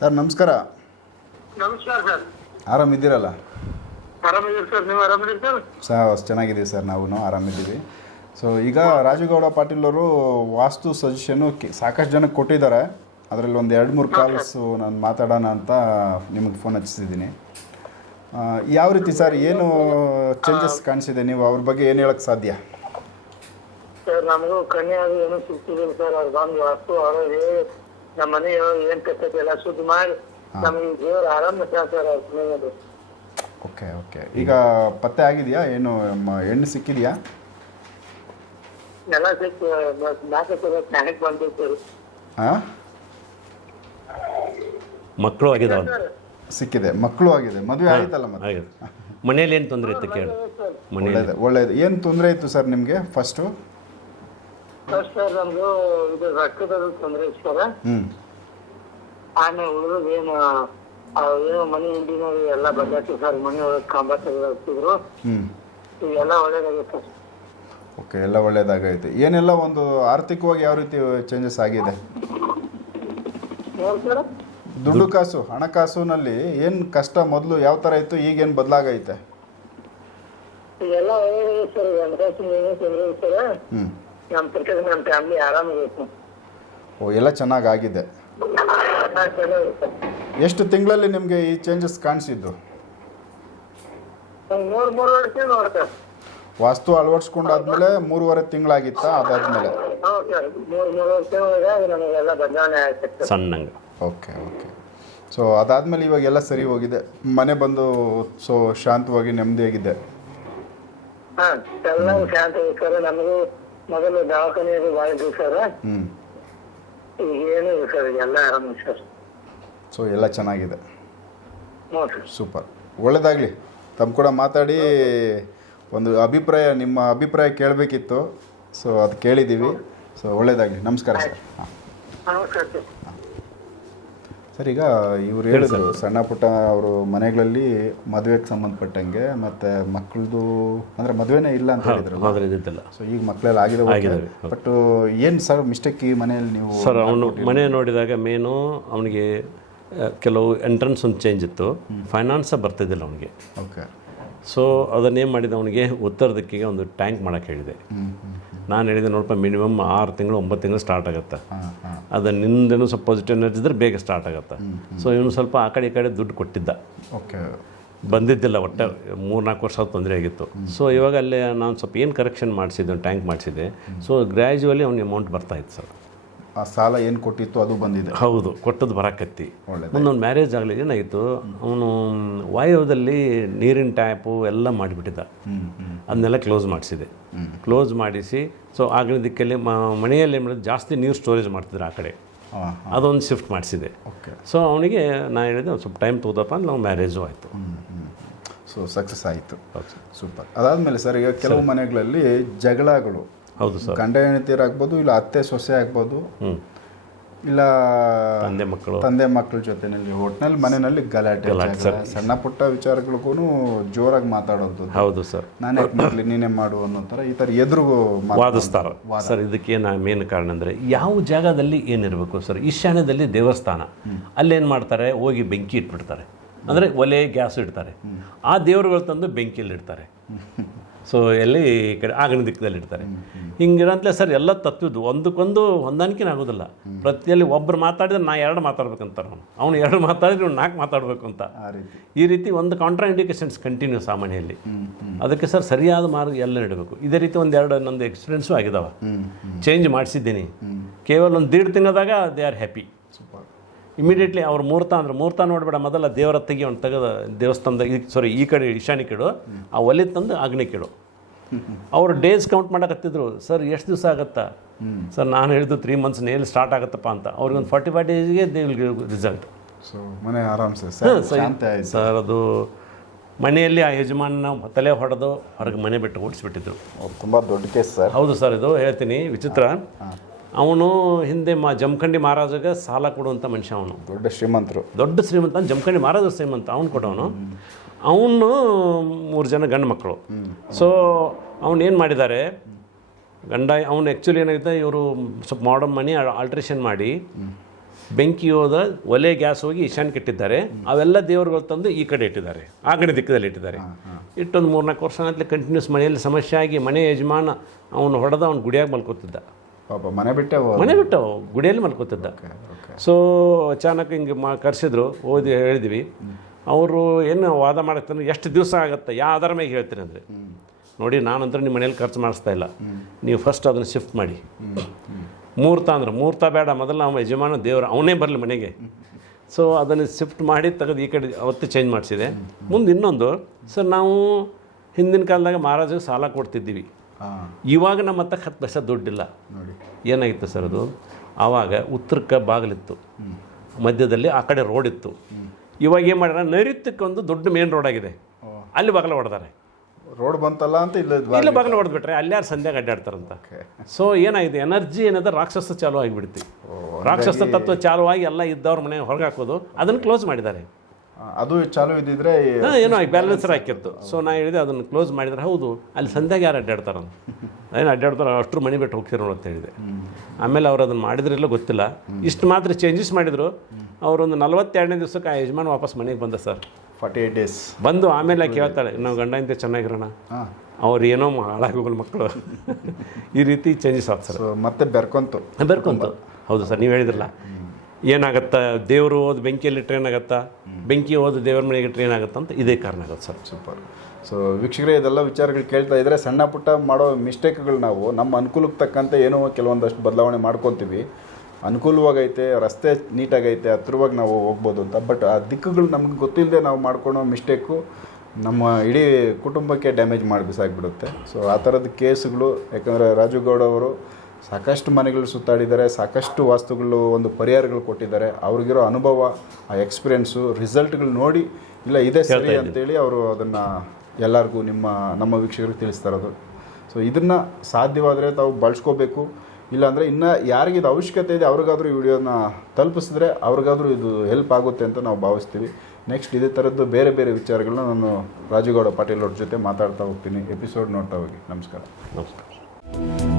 Sir ನಮಸ್ಕಾರ. ನಮಸ್ಕಾರ sir. ಆರಾಮಿದ್ದೀರಲ್ಲ? ಆರಾಮಿದ್ದೀರಿ ಸರ್ ನೀವು ಆರಾಮಿದ್ದೀರಿ ಸರ್? ಸರ್ ಚೆನ್ನಾಗಿದ್ದೀವಿ ಸರ್ ನಾವು ಆರಾಮಿದ್ದೀವಿ. ಸೊ ಈಗ ರಾಜುಗೌಡ ಪಾಟೀಲ್ ಅವರು ವಾಸ್ತು ಸಜೆಷನ್ನು ಸಾಕಷ್ಟು ಜನಕ್ಕೆ ಕೊಟ್ಟಿದ್ದಾರೆ. ಅದರಲ್ಲಿ ಒಂದು ಎರಡು ಮೂರು ಕಾಲ್ಸು ನಾನು ಮಾತಾಡೋಣ ಅಂತ ನಿಮಗೆ ಫೋನ್ ಹಚ್ಚಿಸಿದ್ದೀನಿ. ಯಾವ ರೀತಿ ಸರ್ ಏನು ಚೇಂಜಸ್ ಕಾಣಿಸಿದೆ? ನೀವು ಅವ್ರ ಬಗ್ಗೆ ಏನು ಹೇಳಕ್ಕೆ ಸಾಧ್ಯ? ಸರ್ ನಮಗೂ ಕನ್ಯೆ ಏನು ಸಿಗ್ತಿದಿಲ್ಲ ಸರ್. ಅವ್ರು ಬಂದು ವಾಸ್ತು ಅವರು ನಮ್ಮ ಮನೆ ಏನ್ ಕಷ್ಟತೆ ಎಲ್ಲ ಶುದ್ಧ ಮಾಡಿ ನಮ್ಗೆ ದೇವ್ರ ಆರಾಮ ಸರ್ ಓಕೆ ಓಕೆ. ಈಗ ಪತ್ತೆ ಆಗಿದೆಯಾ? ಏನು ಮ- ಹೆಣ್ಣು ಸಿಕ್ಕಿದೆಯಾ? ಎಲ್ಲ ಸಿಕ್ಕ ನಾಲ್ಕು ಸರ್ ಸ್ನಾನಕ್ಕೆ ಬಂದಿತ್ತು. ಸರ್ ಹಾಂ? ಮಕ್ಕಳು ಆಗಿದಾವ ಸಿಕ್ಕಿದೆ. ಮಕ್ಕಳು ಆಗಿದೆ. ಮದುವೆ ಆಯ್ತಲ್ಲ ಮತ್ತೆ? ಆಗಿದೆ. ಮನೇಲಿ ಏನು ತೊಂದರೆ ಇತ್ತು ಕೇಳು. ಮನೇಲಿ. ಒಳ್ಳೇದು ಒಳ್ಳೇದು. ಏನು ತೊಂದರೆ ಇತ್ತು ಸರ್ ನಿಮಗೆ ಫಸ್ಟು ಸರ್ ನಮ್ದು ಇದು ರಕ್ತದ ತೊಂದರೆ ಇತ್ತು ಸರ್. ಹ್ಞೂ ಆಮೇಲೆ ಉಳಿದು ಏನು ಆ ಏನು ಮನೆ ಹಿಂದಿನವ್ರು ಎಲ್ಲ ಬಂದಾಯ್ತು ಸರ್ ಮನೆ ಒಳಗೆ ಕಂಬ ತೆಗೆದು ಹಾಕ್ತಿದ್ರು. ಹ್ಞೂ ಇವೆಲ್ಲ ಒಳ್ಳೇದಾಗೈತೆ ಸರ್. ಓಕೆ ಎಲ್ಲ ಒಳ್ಳೇದಾಗೈತೆ. ಏನೆಲ್ಲ ಒಂದು ಆರ್ಥಿಕವಾಗಿ ಯಾವ ರೀತಿ ಚೇಂಜಸ್ ಆಗಿದೆ? ಸರ್. ದುಡ್ಡು ಕಾಸು ಹಣಕಾಸುನಲ್ಲಿ ಏನು ಕಷ್ಟ ಮೊದಲು ಯಾವ ಥರ ಇತ್ತು ಈಗೇನು ಬದಲಾಗೈತೆ? ಇವೆಲ್ಲ ಒಳ್ಳೇದಾಗೈತೆ ಸರ್. ಹಣಕಾಸಿನ ಏನೇ ತೊಂದರೆ ಇಲ್ಲ ಸರ್. ಹ್ಞೂ ನಮ್ಮ ಪ್ರಕಾರ ನಮ್ಮ ಫ್ಯಾಮಿಲಿ ಆರಾಮಾಗಿತ್ತು ಓ ಎಲ್ಲ ಚೆನ್ನಾಗಾಗಿದೆ. ಎಷ್ಟು ತಿಂಗಳಲ್ಲಿ ನಿಮಗೆ ಈ ಚೇಂಜಸ್ ಕಾಣಿಸಿದ್ದು? ಮೂರ್ ಮೂರು ವರ್ಷ ನೋಡ್ತಾರೆ ವಾಸ್ತು ಅಳವಡಿಸ್ಕೊಂಡಾದ್ಮೇಲೆ ಮೂರುವರೆ ತಿಂಗಳಾಗಿತ್ತಾ? ಅದಾದ್ಮೇಲೆ? ಮೂರು ಮೂರು ವರ್ಷ ನಮಗೆಲ್ಲ ಬದಲಾವಣೆ ಸಣ್ಣಂಗೆ. Okay okay. ಸೊ ಅದಾದ್ಮೇಲೆ ಇವಾಗೆಲ್ಲ ಸರಿ ಹೋಗಿದೆ. ಮನೆ ಬಂದು ಸೊ ಶಾಂತವಾಗಿ ನೆಮ್ಮದಿಯಾಗಿದೆ. ಹಾಂ ಎಲ್ಲ ಶಾಂತ ನಮಗೂ ಮೊದಲು ದವಾಖಾನೆಯಲ್ಲಿ ಭಾಳ ಇದ್ವು ಸರ್. ಹ್ಞೂ ಈಗ ಏನೂ ಇಲ್ಲ ಸರ್ ಎಲ್ಲ ಆರಾಮ ಸರ್. ಸೊ ಎಲ್ಲ ಚೆನ್ನಾಗಿದೆ. ಸೂಪರ್ ಒಳ್ಳೇದಾಗಲಿ. ತಮ್ಮ ಕೂಡ ಮಾತಾಡಿ ಒಂದು ಅಭಿಪ್ರಾಯ ನಿಮ್ಮ ಅಭಿಪ್ರಾಯ ಕೇಳಬೇಕಿತ್ತು. ಸೊ ಅದು ಕೇಳಿದ್ದೀವಿ. ಸೊ ಒಳ್ಳೇದಾಗಲಿ. ನಮಸ್ಕಾರ ಸರ್. ಹಾಂ ನಮಸ್ಕಾರ ಸರ್. ಸರ್ ಈಗ ಇವ್ರು ಹೇಳಿದ್ರು ಸಣ್ಣ ಪುಟ್ಟ ಅವರು ಮನೆಗಳಲ್ಲಿ ಮದುವೆಗೆ ಸಂಬಂಧಪಟ್ಟಂಗೆ ಮತ್ತೆ ಮಕ್ಕಳದು ಅಂದ್ರೆ ಮದುವೆನೇ ಇಲ್ಲ ಅಂತ ಹೇಳಿದ್ರು ಸೊ ಈಗ ಮಕ್ಕಳೆಲ್ಲ ಆಗಿದೆ ಬಟ್ ಏನು ಸರ್ ಮಿಸ್ಟೇಕ್ ಈ ಮನೆಯಲ್ಲಿ ನೀವು ಸರ್ ಅವನು ಮನೆ ನೋಡಿದಾಗ ಮೇನು ಅವನಿಗೆ ಕೆಲವು ಎಂಟ್ರೆನ್ಸ್ ಒಂದು ಚೇಂಜ್ ಇತ್ತು. ಫೈನಾನ್ಸ ಬರ್ತಿದ್ದಿಲ್ಲ ಅವನಿಗೆ. ಓಕೆ ಸೊ ಅದನ್ನೇನು ಮಾಡಿದ ಅವನಿಗೆ ಉತ್ತರ ದಿಕ್ಕಿಗೆ ಒಂದು ಟ್ಯಾಂಕ್ ಮಾಡೋಕ್ಕೆ ಹೇಳಿದೆ. ನಾನು ಹೇಳಿದೆ ನೋಡಪ್ಪ ಮಿನಿಮಮ್ ಆರು ತಿಂಗಳು ಒಂಬತ್ತು ತಿಂಗಳು ಸ್ಟಾರ್ಟ್ ಆಗುತ್ತೆ. ಅದು ನಿಂದೇನು ಸ್ವಲ್ಪ ಪಾಸಿಟಿವ್ ಎನರ್ಜಿ ಇದ್ರೆ ಬೇಗ ಸ್ಟಾರ್ಟ್ ಆಗುತ್ತೆ. ಸೊ ಇವನು ಸ್ವಲ್ಪ ಆ ಕಡೆ ಈ ಕಡೆ ದುಡ್ಡು ಕೊಟ್ಟಿದ್ದ. ಓಕೆ ಬಂದಿದ್ದಿಲ್ಲ ಒಟ್ಟು ಮೂರ್ನಾಲ್ಕು ವರ್ಷ ತೊಂದರೆ ಆಗಿತ್ತು. ಸೊ ಇವಾಗ ಅಲ್ಲೇ ನಾನು ಸ್ವಲ್ಪ ಏನು ಕರೆಕ್ಷನ್ ಮಾಡಿಸಿದ್ದೆ ಟ್ಯಾಂಕ್ ಮಾಡಿಸಿದೆ ಸೊ ಗ್ರ್ಯಾಜುವಲಿ ಅವ್ನಿಗೆ ಅಮೌಂಟ್ ಬರ್ತಾ ಇತ್ತು ಸರ್. ಆ ಸಾಲ ಏನು ಕೊಟ್ಟಿತ್ತು ಅದು ಬಂದಿದೆ. ಹೌದು ಕೊಟ್ಟದ್ದು ಬರಕತ್ತಿ. ಒಳ್ಳೇದು. ಒಂದು ಮ್ಯಾರೇಜ್ ಆಗಲಿ ಏನಾಯಿತು ಅವನು ವಾಯುವ್ಯದಲ್ಲಿ ನೀರಿನ ಟ್ಯಾಪು ಎಲ್ಲ ಮಾಡಿಬಿಟ್ಟಿದ್ದ. ಅದನ್ನೆಲ್ಲ ಕ್ಲೋಸ್ ಮಾಡಿಸಿದೆ. ಕ್ಲೋಸ್ ಮಾಡಿಸಿ ಸೊ ಆಗಿನ ದಿಕ್ಕಲ್ಲಿ ಮನೆಯಲ್ಲಿ ಏನು ಮಾಡಿದ್ರು ಜಾಸ್ತಿ ನೀರು ಸ್ಟೋರೇಜ್ ಮಾಡ್ತಿದ್ರು ಆ ಕಡೆ. ಅದೊಂದು ಶಿಫ್ಟ್ ಮಾಡಿಸಿದೆ. ಓಕೆ ಸೊ ಅವನಿಗೆ ನಾನು ಹೇಳಿದೆ ಒಂದು ಸ್ವಲ್ಪ ಟೈಮ್ ತಗೋದಪ್ಪ ಅಂದ್ರೆ ನಾವು ಮ್ಯಾರೇಜು ಆಯಿತು. ಸೊ ಸಕ್ಸಸ್ ಆಯಿತು. ಸೂಪರ್ ಅದಾದಮೇಲೆ ಸರ್ ಈಗ ಕೆಲವು ಮನೆಗಳಲ್ಲಿ ಜಗಳಗಳು. ಹೌದು ಸರ್. ಗಂಡ ಹೆಂಡತಿಯರಾಗ್ಬೋದು ಇಲ್ಲ ಅತ್ತೆ ಸೊಸೆ ಆಗ್ಬೋದು. ಇಲ್ಲ ತಂದೆ ಮಕ್ಕಳು. ತಂದೆ ಮಕ್ಕಳ ಜೊತೆನಲ್ಲಿ ಹೋಟ್ನಲ್ಲಿ ಮನೆಯಲ್ಲಿ ಗಲಾಟೆ ಸಣ್ಣ ಪುಟ್ಟ ವಿಚಾರಗಳಿಗೂ ಜೋರಾಗಿ ಮಾತಾಡೋದು. ಹೌದು ಸರ್. ನಾನೇ ಮಾಡಲಿ ನೀನೇ ಮಾಡು ಅನ್ನೋ ಥರ ಈ ಥರ ಎದುರು ವಾದಿಸ್ತಾರೆ. ಸರ್ ಇದಕ್ಕೆ ನಾ ಮೇನ್ ಕಾರಣ ಅಂದರೆ ಯಾವ ಜಾಗದಲ್ಲಿ ಏನಿರಬೇಕು ಸರ್? ಈಶಾನ್ಯದಲ್ಲಿ ದೇವಸ್ಥಾನ. ಅಲ್ಲೇನು ಮಾಡ್ತಾರೆ? ಹೋಗಿ ಬೆಂಕಿ ಇಟ್ಬಿಡ್ತಾರೆ. ಅಂದರೆ ಒಲೆ ಗ್ಯಾಸ್ ಇಡ್ತಾರೆ. ಆ ದೇವರುಗಳು ತಂದು ಬೆಂಕಿಯಲ್ಲಿ ಇಡ್ತಾರೆ ಸೊ ಎಲ್ಲಿ ಈ ಕಡೆ ಆಗಿನ ದಿಕ್ಕದಲ್ಲಿ ಇಡ್ತಾರೆ ಹಿಂಗಿರಂತಲೇ ಸರ್ ಎಲ್ಲ ತತ್ವದ್ದು ಒಂದಕ್ಕೊಂದು ಹೊಂದಾಣಿಕೆನೇ ಆಗೋದಿಲ್ಲ. ಪ್ರತಿಯಲ್ಲಿ ಒಬ್ಬರು ಮಾತಾಡಿದ್ರೆ ನಾ ಎರಡು ಮಾತಾಡ್ಬೇಕಂತಾರೆ ಅವನು. ಅವನು ಎರಡು ಮಾತಾಡಿದ್ರೆ ಇವ್ನು ನಾಲ್ಕು ಮಾತಾಡಬೇಕು ಅಂತ. ಈ ರೀತಿ ಒಂದು ಕಾಂಟ್ರಾ ಇಂಡಿಕೇಶನ್ಸ್ ಕಂಟಿನ್ಯೂ ಸಾಮಾನ್ಯಲ್ಲಿ ಮನೆಯಲ್ಲಿ ಅದಕ್ಕೆ ಸರ್ ಸರಿಯಾದ ಮಾರ್ಗ ಎಲ್ಲ ಇಡಬೇಕು. ಇದೇ ರೀತಿ ಒಂದು ಎರಡು ನಂದು ಎಕ್ಸ್ಪೀರಿಯನ್ಸು ಆಗಿದಾವೆ. ಚೇಂಜ್ ಮಾಡಿಸಿದ್ದೀನಿ. ಕೇವಲ ಒಂದು ದೀಡ್ ತಿನ್ನೋದಾಗ ದೇ ಆರ್ ಹ್ಯಾಪಿ ಇಮಿಡಿಯೇಟ್ಲಿ ಅವ್ರ ಮುಹೂರ್ತ ಅಂದ್ರೆ ಮುಹೂರ್ತ ನೋಡಬೇಡ ಮೊದಲ ದೇವರ ತೆಗಿ ಅವ್ನು ತೆಗೆದ ದೇವಸ್ಥಾನದ ಸಾರಿ ಈ ಕಡೆ ಈಶಾನ್ಯ ಕೇಳು ಆ ಒಲೆ ತಂದು ಆಗ್ನಿ ಕೇಳು. ಅವರು ಡೇಸ್ ಕೌಂಟ್ ಮಾಡಕತ್ತಿದ್ರು ಸರ್ ಎಷ್ಟು ದಿವಸ ಆಗುತ್ತಾ? ಸರ್ ನಾನು ಹೇಳಿದ್ದು ತ್ರೀ ಮಂತ್ಸ್ ನೇಲ್ ಸ್ಟಾರ್ಟ್ ಆಗುತ್ತಪ್ಪ ಅಂತ. ಅವ್ರಿಗೆ ಒಂದು ಫಾರ್ಟಿ ಫೈವ್ ಡೇಸ್ಗೆ ದೇ ವಿಲ್ ರಿಸಲ್ಟ್ ಸೊ ಮನೆ ಆರಾಮ್ಸೆ ಸರ್ ಅದು ಮನೆಯಲ್ಲಿ ಆ ಯಜಮಾನ ತಲೆ ಹೊಡೆದು ಹೊರಗೆ ಮನೆ ಬಿಟ್ಟು ಓಡಿಸ್ಬಿಟ್ಟಿದ್ರು. ತುಂಬ ದೊಡ್ಡ ಕೇಸ್ ಸರ್. ಹೌದು ಸರ್ ಇದು ಹೇಳ್ತೀನಿ ವಿಚಿತ್ರ. ಅವನು ಹಿಂದೆ ಮಾ ಜಮಖಂಡಿ ಮಹಾರಾಜಗೆ ಸಾಲ ಕೊಡುವಂಥ ಮನುಷ್ಯ ಅವನು. ದೊಡ್ಡ ಶ್ರೀಮಂತರು. ದೊಡ್ಡ ಶ್ರೀಮಂತ ಜಮಖಂಡಿ ಮಹಾರಾಜ ಶ್ರೀಮಂತ ಅವ್ನು ಕೊಟ್ಟವನು ಅವನು ಮೂರು ಜನ ಗಂಡು ಮಕ್ಕಳು. ಸೊ ಅವನು ಏನು ಮಾಡಿದ್ದಾರೆ? ಗಂಡ ಅವನು ಆ್ಯಕ್ಚುಲಿ ಏನಾಗಿದೆ ಇವರು ಸ್ವಲ್ಪ ಮಾಡರ್ನ್ ಮನಿ ಆಲ್ಟ್ರೇಷನ್ ಮಾಡಿ ಬೆಂಕಿ ಹೋದ ಒಲೆ ಗ್ಯಾಸ್ ಹೋಗಿ ಈಶಾನ್ ಕೆಟ್ಟಿದ್ದಾರೆ ಅವೆಲ್ಲ ದೇವರುಗಳು ತಂದು ಈ ಕಡೆ ಇಟ್ಟಿದ್ದಾರೆ. ಆ ಕಡೆ ದಿಕ್ಕದಲ್ಲಿ ಇಟ್ಟಿದ್ದಾರೆ. ಇಟ್ಟೊಂದು ಮೂರ್ನಾಲ್ಕು ವರ್ಷ ಆಗಲಿ ಕಂಟಿನ್ಯೂಸ್ ಮನೆಯಲ್ಲಿ ಸಮಸ್ಯೆ ಆಗಿ ಮನೆ ಯಜಮಾನ ಅವನು ಹೊಡೆದ ಅವ್ನು ಗುಡಿಯಾಗಿ ಮಲ್ಕೋತಿದ್ದ. ಮನೆ ಬಿಟ್ಟೆ. ಮನೆ ಬಿಟ್ಟು ಗುಡಿಯಲ್ಲಿ ಮಲ್ಕೋತಿದ್ದ. ಸೊ ಅಚಾನಕ್ ಹಿಂಗೆ ಮಾ ಕರೆಸಿದ್ರು ಓದಿ ಹೇಳಿದ್ವಿ. ಅವರು ಏನು ವಾದ ಮಾಡಕ್ಕೆ ಎಷ್ಟು ದಿವಸ ಆಗುತ್ತೆ ಯಾವ ಆಧಾರ ಮೇಲೆ ಹೇಳ್ತೀನಿ ಅಂದರೆ. ನೋಡಿ ನಾನಂತರ ನಿಮ್ಮ ಮನೇಲಿ ಖರ್ಚು ಮಾಡಿಸ್ತಾ ಇಲ್ಲ. ನೀವು ಫಸ್ಟ್ ಅದನ್ನು ಶಿಫ್ಟ್ ಮಾಡಿ. ಮುಹೂರ್ತ ಅಂದ್ರೆ ಮುಹೂರ್ತ ಬೇಡ ಮೊದಲು ನಾವು ಯಜಮಾನ ದೇವರು ಅವನೇ ಬರಲಿ ಮನೆಗೆ. ಸೊ ಅದನ್ನು ಶಿಫ್ಟ್ ಮಾಡಿ ತೆಗೆದು ಈ ಕಡೆ ಅವತ್ತು ಚೇಂಜ್ ಮಾಡಿಸಿದೆ. ಮುಂದೆ ಇನ್ನೊಂದು ಸರ್ ನಾವು ಹಿಂದಿನ ಕಾಲದಾಗ ಮಹಾರಾಜಗೆ ಸಾಲ ಕೊಡ್ತಿದ್ದೀವಿ. ಇವಾಗ ನಮ್ಮ ಹತ್ರ ಹತ್ತು ಪೈಸೆ ದುಡ್ಡಿಲ್ಲ. ನೋಡಿ. ಏನಾಗಿತ್ತು ಸರ್ ಅದು? ಆವಾಗ ಉತ್ತರಕ್ಕೆ ಬಾಗಿಲಿತ್ತು. ಮಧ್ಯದಲ್ಲಿ ಆ ಕಡೆ ರೋಡ್ ಇತ್ತು. ಇವಾಗ ಏನು ಮಾಡ್ಯಾರ? ನೈಋತ್ಯಕ್ಕೊಂದು ದೊಡ್ಡ ಮೇನ್ ರೋಡ್ ಆಗಿದೆ. ಅಲ್ಲಿ ಬಾಗಿಲು ಹೊಡೆದಾರೆ. ರೋಡ್ ಬಂತಲ್ಲ ಅಂತ ಇಲ್ಲ ಇಲ್ಲ ಬಾಗಿಲು. ಹೊಡೆದ್ಬಿಟ್ರೆ ಅಲ್ಲಿ ಯಾರು ಸಂಧ್ಯಾಗ ಅಡ್ಡಾಡ್ತಾರಂತ. ಸೊ ಏನಾಗಿದೆ? ಎನರ್ಜಿ ಏನದ ರಾಕ್ಷಸ ಚಾಲು ಆಗಿಬಿಡ್ತಿ. ರಾಕ್ಷಸ ತತ್ವ ಚಾಲು ಆಗಿ ಎಲ್ಲ ಇದ್ದವ್ರ ಮನೆ ಹೊರಗೆ ಹಾಕೋದು. ಅದನ್ನು ಕ್ಲೋಸ್ ಮಾಡಿದ್ದಾರೆ. ಅದು ಚಾಲು ಇದ್ದಿದ್ರೆ ಏನೋ ಬ್ಯಾಲೆನ್ಸರ್ ಹಾಕಿತ್ತು. ಸೊ ನಾ ಹೇಳಿದೆ ಅದನ್ನು ಕ್ಲೋಸ್ ಮಾಡಿದ್ರೆ ಹೌದು ಅಲ್ಲಿ ಸಂಧ್ಯಾಗ ಯಾರು ಅಡ್ಡಾಡ್ತಾರಂತ ಏನು ಅಡ್ಡಾಡ್ತಾರೆ ಅಷ್ಟು ಮನೆ ಬಿಟ್ಟು ಹೋಗ್ತಿರೋ ಅಂತ ಹೇಳಿದೆ. ಆಮೇಲೆ ಅವ್ರು ಅದನ್ನು ಮಾಡಿದ್ರಿಲ್ಲ ಗೊತ್ತಿಲ್ಲ. ಇಷ್ಟು ಮಾತ್ರ ಚೇಂಜಸ್ ಮಾಡಿದರು. ಅವರೊಂದು ನಲವತ್ತೆರಡನೇ ದಿವಸಕ್ಕೆ ಆ ಯಜಮಾನ್ ವಾಪಸ್ ಮನೆಗೆ ಬಂದ ಸರ್. ಫಾರ್ಟಿ ಏಟ್ ಡೇಸ್ ಬಂದು ಆಮೇಲೆ ಕೇಳ್ತಾಳೆ ನಾವು ಗಂಡ ಇಂತೆ ಚೆನ್ನಾಗಿರೋಣ. ಅವ್ರು ಏನೋ ಹಾಳಾಗೋಗಲ್ ಮಕ್ಕಳು. ಈ ರೀತಿ ಚೇಂಜಸ್ ಆಗ್ತಾರೆ ಸರ್. ಮತ್ತೆ ಬೆರ್ಕೊಂತು. ಬೆರ್ಕೊಂತು. ಹೌದು ಸರ್ ನೀವು ಹೇಳಿದ್ರಲ್ಲ. ಏನಾಗತ್ತಾ? ದೇವರು ಹೋದ ಬೆಂಕಿಯಲ್ಲಿ ಟ್ರೈನ್ ಆಗುತ್ತಾ ಬೆಂಕಿ ಹೋದ ದೇವರ ಮನೆಗೆ ಟ್ರೈನ್ ಆಗುತ್ತಾ ಅಂತ ಇದೇ ಕಾರಣ ಆಗುತ್ತೆ ಸರ್. ಸೂಪರ್. ಸೊ ವೀಕ್ಷಕರೇ, ಇದೆಲ್ಲ ವಿಚಾರಗಳು ಕೇಳ್ತಾ ಇದ್ರೆ ಸಣ್ಣ ಪುಟ್ಟ ಮಾಡೋ ಮಿಸ್ಟೇಕ್ಗಳು ನಾವು ನಮ್ಮ ಅನುಕೂಲಕ್ಕೆ ತಕ್ಕಂತೆ ಏನೋ ಕೆಲವೊಂದಷ್ಟು ಬದಲಾವಣೆ ಮಾಡ್ಕೊತೀವಿ. ಅನುಕೂಲವಾಗೈತೆ, ರಸ್ತೆ ನೀಟಾಗೈತೆ ಹತ್ರವಾಗಿ ನಾವು ಹೋಗ್ಬೋದು ಅಂತ. ಬಟ್ ಆ ದಿಕ್ಕುಗಳು ನಮ್ಗೆ ಗೊತ್ತಿಲ್ಲದೆ ನಾವು ಮಾಡ್ಕೊಳೋ ಮಿಸ್ಟೇಕು ನಮ್ಮ ಇಡೀ ಕುಟುಂಬಕ್ಕೆ ಡ್ಯಾಮೇಜ್ ಮಾಡಿ ಬಿಸಾಕ್ಬಿಡುತ್ತೆ. ಸೊ ಆ ಥರದ ಕೇಸ್ಗಳು, ಯಾಕಂದರೆ ರಾಜು ಗೌಡ ಅವರು ಸಾಕಷ್ಟು ಮನೆಗಳು ಸುತ್ತಾಡಿದ್ದಾರೆ ಸಾಕಷ್ಟು ವಾಸ್ತುಗಳು ಒಂದು ಪರಿಹಾರಗಳು ಕೊಟ್ಟಿದ್ದಾರೆ. ಅವ್ರಿಗಿರೋ ಅನುಭವ ಆ ಎಕ್ಸ್ಪೀರಿಯೆನ್ಸು ರಿಸಲ್ಟ್ಗಳು ನೋಡಿ ಇಲ್ಲ ಇದೇ ಸರಿ ಅಂತೇಳಿ ಅವರು ಅದನ್ನು ಎಲ್ಲರಿಗೂ ನಿಮ್ಮ ನಮ್ಮ ವೀಕ್ಷಕರಿಗೆ ತಿಳಿಸ್ತಾ ಇರೋದು. ಸೊ ಇದನ್ನು ಸಾಧ್ಯವಾದರೆ ತಾವು ಬಳಸ್ಕೋಬೇಕು. ಇಲ್ಲಾಂದರೆ ಇನ್ನು ಯಾರಿಗೆ ಇದು ಅವಶ್ಯಕತೆ ಇದೆ ಅವ್ರಿಗಾದರೂ ಈ ವಿಡಿಯೋನ ತಲುಪಿಸಿದ್ರೆ ಅವ್ರಿಗಾದರೂ ಇದು ಹೆಲ್ಪ್ ಆಗುತ್ತೆ ಅಂತ ನಾವು ಭಾವಿಸ್ತೀವಿ. ನೆಕ್ಸ್ಟ್ ಇದೇ ಥರದ್ದು ಬೇರೆ ಬೇರೆ ವಿಚಾರಗಳನ್ನ ನಾನು ರಾಜುಗೌಡ ಪಾಟೀಲ್ ಅವ್ರ ಜೊತೆ ಮಾತಾಡ್ತಾ ಹೋಗ್ತೀನಿ. ಎಪಿಸೋಡ್ ನೋಡ್ತಾ ಹೋಗಿ. ನಮಸ್ಕಾರ. ನಮಸ್ಕಾರ.